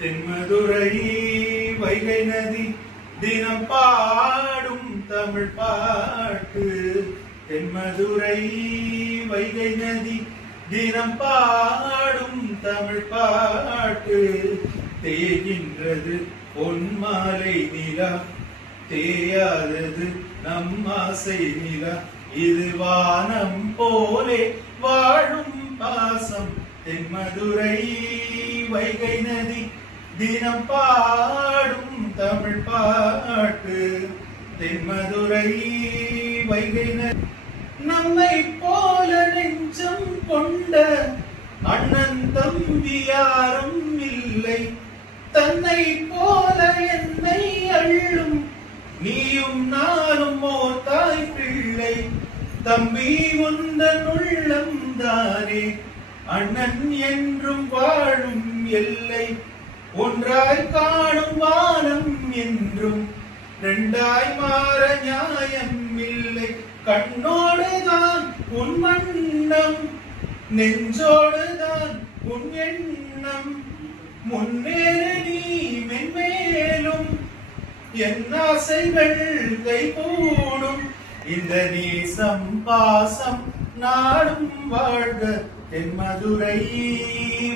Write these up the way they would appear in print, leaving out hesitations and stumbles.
தென்மதுரை வைகை நதி தினம் பாடும் தமிழ் பாட்டு. தென்மதுரை வைகை நதி தினம் பாடும் தமிழ் பாட்டு. தேகின்றது பொன்மாலை நிலா, தேயாதது நம் ஆசை நிலா. இது வானம் போலே வாழும் பாசம். தென்மதுரை வைகை நதி தினம் பாடும் தமிழ் பாட்டு. தென்மதுரை வைகை நதி. நம்மை போல நெஞ்சம் கொண்ட அண்ணன் தம்பி யாரும் இல்லை. தன்னை போல என்னை அள்ளும் நீயும் நானும் ஓர் தாய் பிள்ளை. தம்பி உந்தன் உள்ளம் தானே அண்ணன் என்றும் வாழும் எல்லை. ஒன்றாய் காணும் வானம் என்றும் ரெண்டாய் மாற நியாயம் இல்லை. கண்ணோடுதான் உன் வண்ணம், நெஞ்சோடுதான் உன் எண்ணம். முன்னேறு நீ மென்மேலும், என் ஆசைகள் கைகூடும். இந்த நேசம் பாசம் நாடும் வாழ்க. தென்மதுரை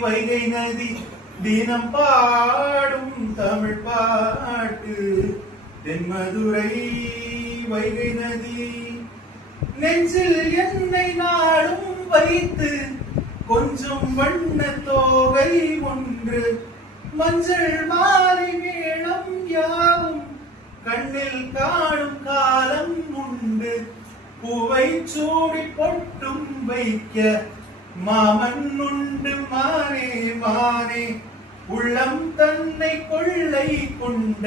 வைகை நதி தினம் பாடும் தமிழ் பாட்டு. தென்மதுரை வைகை நதி. நெஞ்சில் என்னை நாடும் வைத்து கொஞ்சம் வண்ண தோகை ஒன்று. மஞ்சள் மாறி மேளம் யாவும் கண்ணில் காணும் காலம் உண்டு. பூவை சூடி பொட்டும் வைக்க மாமன் உண்டு மானே மானே. உள்ளம் தன்னை கொள்ளை கொண்ட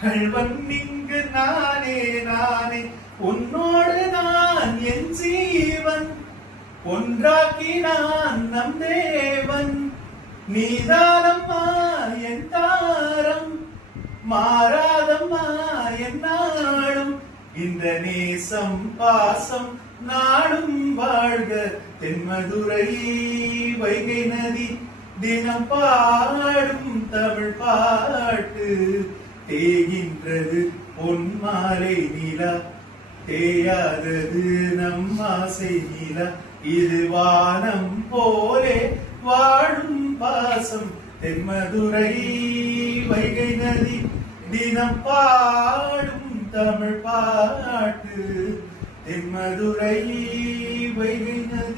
கள்வன் இங்கு நானே நானே. உன்னோடு நான் என் ஜீவன், ஒன்றாக்கினான் நம் தேவன். நீதானம்மா என் தாரம், மாறாதம்மா என் நாளும். இந்த நேசம் பாசம் நாடும் வாழ்க. தென்மதுரை வைகை நதி தினம் பாடும் தமிழ் பாட்டு. தேகின்றது பொன்மாலை நிலா, தேயாதது நம் ஆசை நிலா. இது வானம் போலே வாழும் பாசம். தென்மதுரை வைகை நதி தினம் பாடும் தமிழ் பாட்டு. தென்மதுரை வைகை நதி.